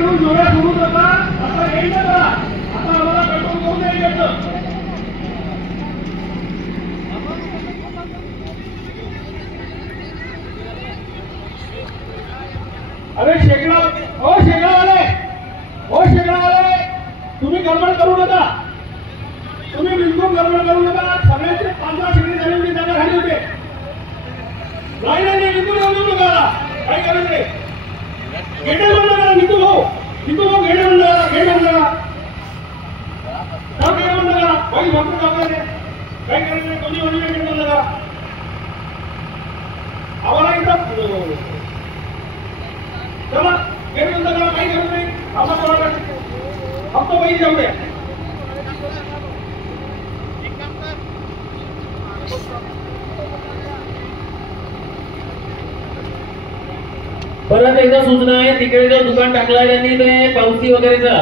घेऊन जोड्या सोडू नका. आता येईल ना करा. आता आम्हाला कंट्रोल करू नाही द्यायचं. अरे शेगडावाले तुम्ही गडबड करू नका. तुम्ही बिलकुल गडबड करू नका. सगळ्यांचे 15 शेगडी झाली होती, जागा खाली होते. नाही बिलकुल येऊ नका. काही गरज नाही. गेटे बंद करा. निघू हो गेटे बंद करा. गेट बंद करा. गेट बंद करा. काही भरपूर टाकायचे. काही गरज नाही. कोणी गेट बंद करा. आम्हाला इथं चला गेट बंद करा. काही गरज नाही. आम्हाला फक्त वही जाऊ द्या. परत एकदा सूचना आहे, तिकडे जो दुकान टाकलाय त्यांनी ते पावती वगैरेचा